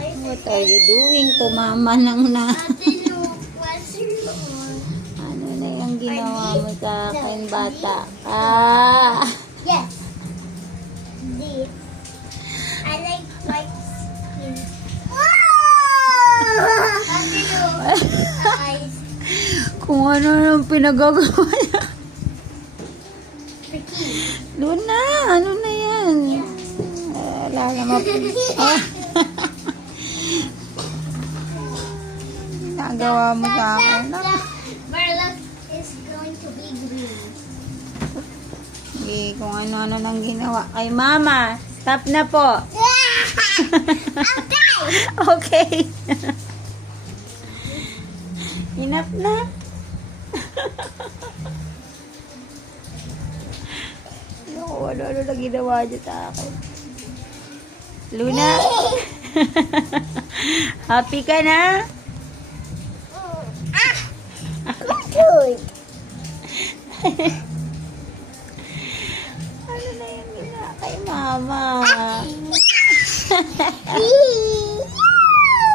What are you doing to mama nang na? Ate, look. What's wrong? Ano na yung ginawa mo sa akin, bata ka? Yes. This. I like white skin. Ate, look. Eyes. Kung ano nang pinagagawa niya. Tricky. Luna, ano na yan? Wala naman. Ginagawa mo sa akin. Marla is going to be green. Sige, kung ano-ano nang ginawa. Ay, mama, stop na po. Okay. Okay. Enough na. Ano na ginawa niya sa akin. Luna, happy ka na? Good. Ano na yung ginawa kay mama?